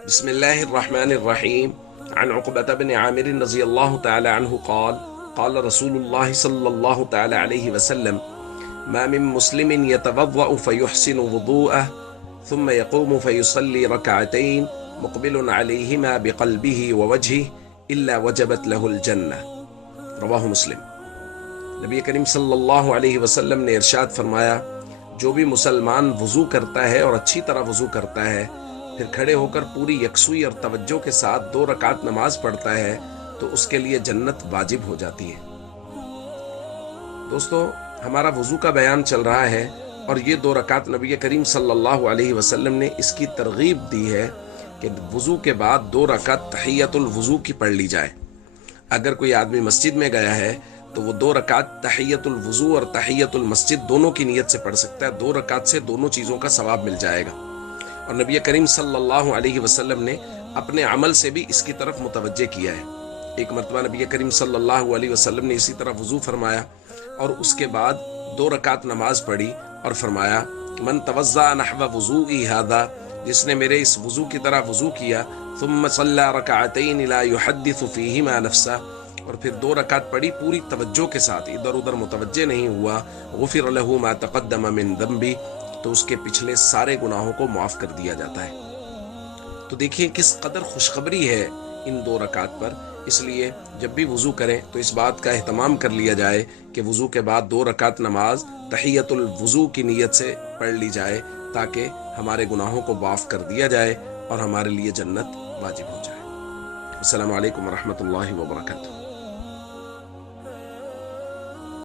بسم الله الرحمن الرحيم. عن عقبة بن عامر رضي الله تعالى عنه قال قال رسول الله صلى الله تعالى عليه وسلم: ما من مسلم يتوضأ فيحسن وضوءه ثم يقوم فيصلي ركعتين مقبل عليهما بقلبه ووجهه إلا وجبت له الجنة. رواہ مسلم۔ نبی کریم صلی اللہ علیہ وسلم نے ارشاد فرمایا، جو بھی مسلمان وضو کرتا ہے اور اچھی طرح وضو کرتا ہے، پھر کھڑے ہو کر پوری یکسوئی اور توجہ کے ساتھ 2 رکعت نماز پڑھتا ہے تو اس کے لیے جنت واجب ہو جاتی ہے۔ دوستو، ہمارا وضو کا بیان چل رہا ہے اور یہ 2 رکعت نبی کریم صلی اللہ علیہ وسلم نے اس کی ترغیب دی ہے کہ وضو کے بعد 2 رکعت تحیۃ الوضو کی پڑھ لی جائے۔ اگر کوئی آدمی مسجد میں گیا ہے تو وہ 2 رکعت تحیۃ الوضو اور تحیۃ المسجد دونوں کی نیت سے پڑھ سکتا ہے۔ 2 رکعت سے دونوں چیزوں کا ثواب مل جائے گا۔ اور نبی کریم صلی اللہ علیہ وسلم نے اپنے عمل سے بھی اس کی طرف متوجہ کیا ہے۔ ایک مرتبہ نبی کریم صلی اللہ علیہ وسلم نے اسی طرح وضو فرمایا اور اس کے بعد 2 رکعت نماز پڑھی اور فرمایا: من توضأ نحو وضوئی ھذا، جس نے میرے اس وضو کی طرح وضو کیا، ثم صلی رکعتین لا یحدث فیہما نفسہ، اور پھر 2 رکعت پڑھی پوری توجہ کے ساتھ، ادھر ادھر متوجہ نہیں ہوا، غفر لہ ما تقدم من ذنبہ، تو اس کے پچھلے سارے گناہوں کو معاف کر دیا جاتا ہے۔ تو دیکھیے کس قدر خوشخبری ہے ان 2 رکعت پر۔ اس لیے جب بھی وضو کریں تو اس بات کا اہتمام کر لیا جائے کہ وضو کے بعد 2 رکعت نماز تحیۃ الوضو کی نیت سے پڑھ لی جائے، تاکہ ہمارے گناہوں کو معاف کر دیا جائے اور ہمارے لیے جنت واجب ہو جائے۔ السلام علیکم ورحمۃ اللہ وبرکاتہ۔